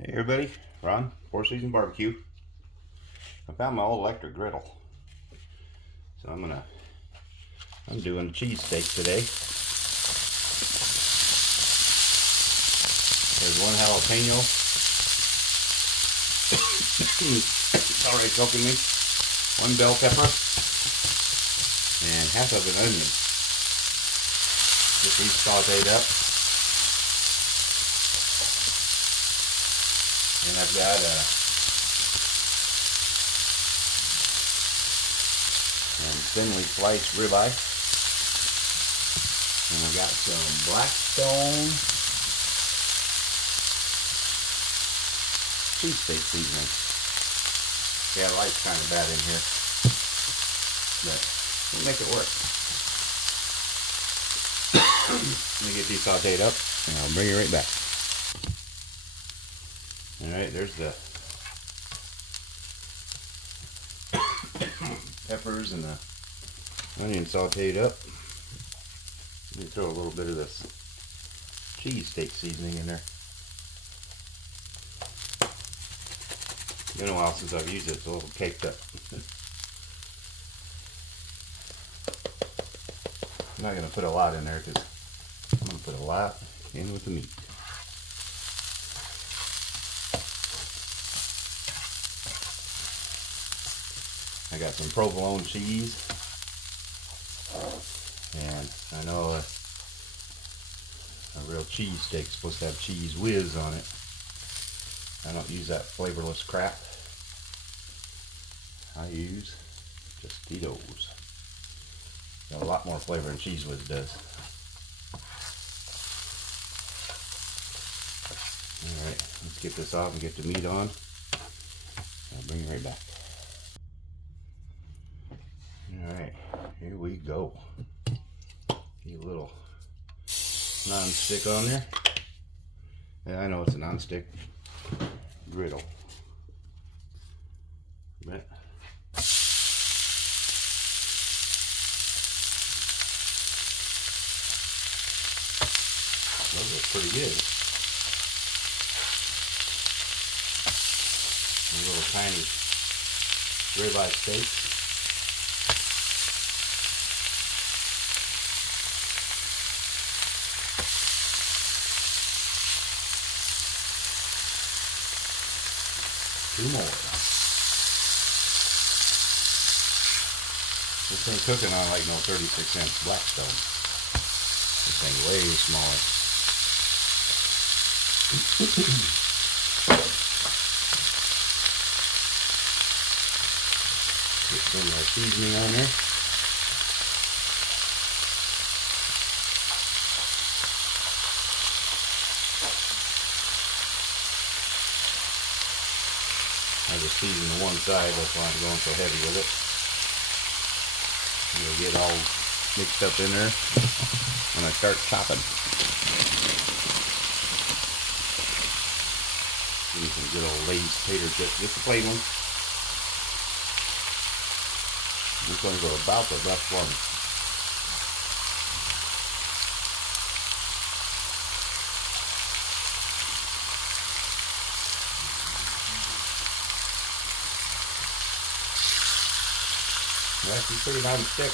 Hey everybody, Ron, Four Season Barbecue. I found my old electric griddle. So I'm doing cheese steak today. There's one jalapeno. It's already cooking me. One bell pepper. And half of an onion. Get these sauteed up. And I've got thinly sliced ribeye. And I got some Blackstone cheesesteak seasoning. Yeah, the light's kind of bad in here, but we'll make it work. Let me get these sauteed up and I'll bring you right back. Alright, there's the peppers and the onion sauteed up. Let me throw a little bit of this cheesesteak seasoning in there. It's been a while since I've used it, it's a little caked up. I'm not going to put a lot in there because I'm going to put a lot in with the meat. I got some provolone cheese, and I know a real cheese steak is supposed to have cheese whiz on it. I don't use that flavorless crap. I use just Tito's. Got a lot more flavor than cheese whiz does. Alright, let's get this off and get the meat on. I'll bring it right back. Alright, here we go. Get a little non-stick on there. Yeah, I know it's a non-stick griddle. But those look pretty good. A little tiny ribeye steak. Two more. This thing cooking on like no 36-inch Blackstone. This thing way smaller. Get some of our seasoning on there. I just season the one side, that's why I'm going so heavy with it. It'll get all mixed up in there when I start chopping. Give me some good old Lay's tater chips, just the plain ones. This one's about the best one. They're actually pretty non-stick.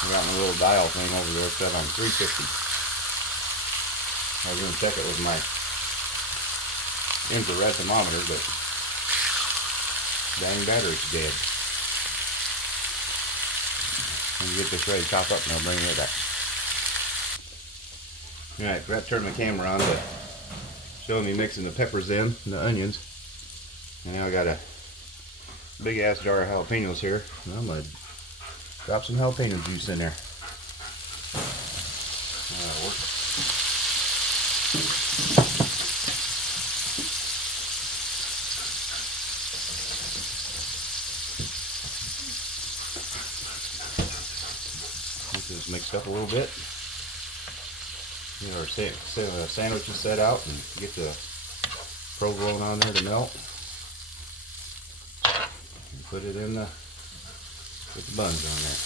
I got my little dial thing over there set on 350. I was going to check it with my infrared thermometer, but dang battery's dead. Let me get this ready to chop up and I'll bring it back. Alright, forgot to turn my camera on, but showing me mixing the peppers in and the onions. And now I got a big ass jar of jalapenos here. And I'm going to drop some jalapeno juice in there. That'll work. Get this mixed up a little bit. Get our sandwiches set out and get the provolone on there to melt. And put it in the, put the buns on there.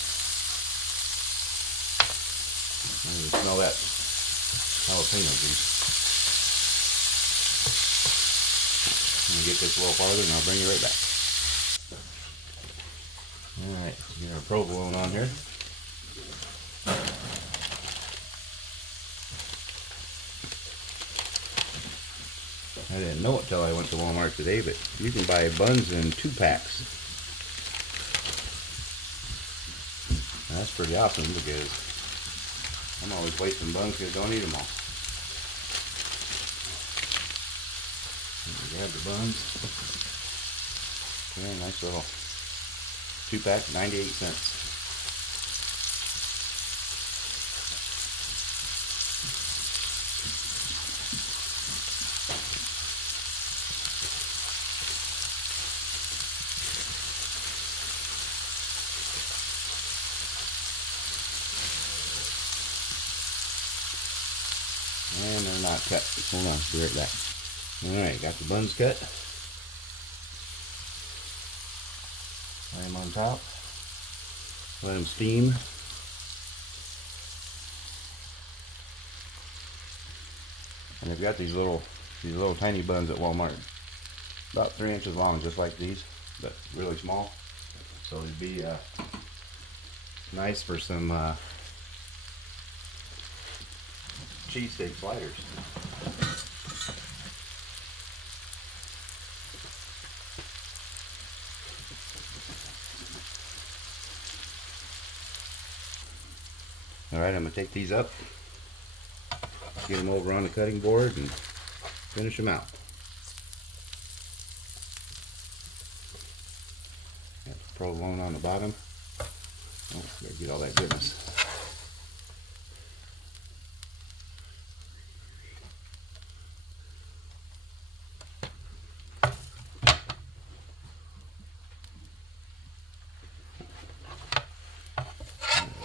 You can smell that jalapeno juice. I'm gonna get this a little farther and I'll bring you right back. Alright, get our provolone on here. I didn't know it till I went to Walmart today, but you can buy buns in 2 packs. Now, that's pretty awesome because I'm always wasting buns because I don't eat them all. Grab the buns. Yeah, nice little 2-pack, 98 cents. And they're not cut. Hold on, be right back. Alright, got the buns cut. Lay them on top. Let them steam. And they've got these little tiny buns at Walmart. About 3 inches long, just like these, but really small. So it'd be nice for some cheesesteak sliders. Alright, I'm going to take these up, get them over on the cutting board, and finish them out. Got the provolone on the bottom. Oh, gotta get all that goodness.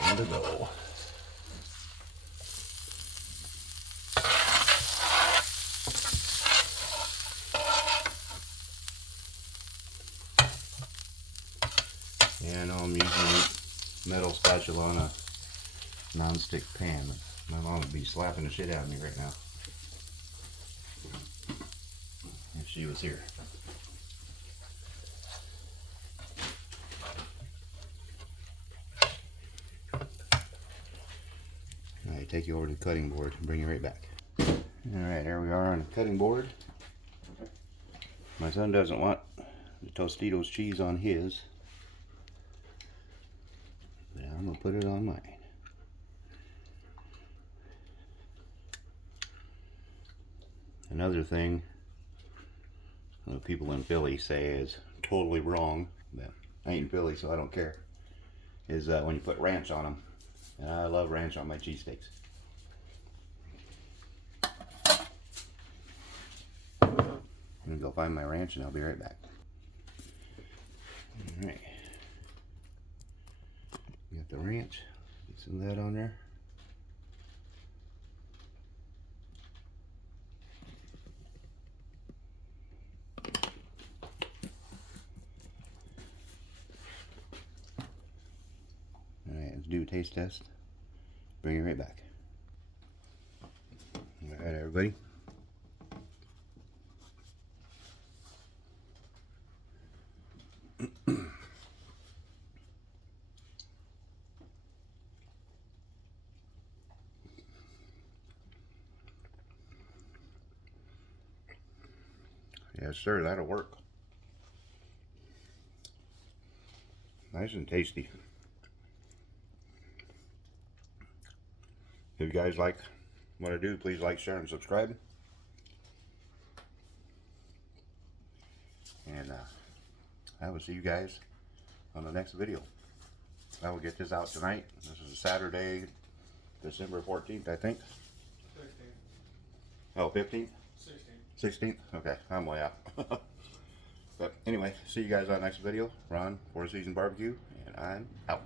And to go. Yeah, I know I'm using a metal spatula on a non-stick pan. My mom would be slapping the shit out of me right now if she was here. Alright, take you over to the cutting board and bring you right back. Alright, here we are on the cutting board. My son doesn't want the Tostitos cheese on his. But I'm going to put it on mine. Another thing that people in Philly say is totally wrong, but I ain't in Philly so I don't care, is when you put ranch on them. And I love ranch on my cheesesteaks. I'm going to go find my ranch and I'll be right back. Alright. Got the ranch. Get some of that on there. Alright, let's do a taste test. Bring it right back. Alright, everybody. Yes, sir, that'll work. Nice and tasty. If you guys like what I do, please like, share, and subscribe. And I will see you guys on the next video. I will get this out tonight. This is a Saturday, December 14th, I think. 16th. Oh, 15th? 16th? Okay, I'm way out. But anyway, see you guys on the next video. Ron, 4 Season Barbecue, and I'm out.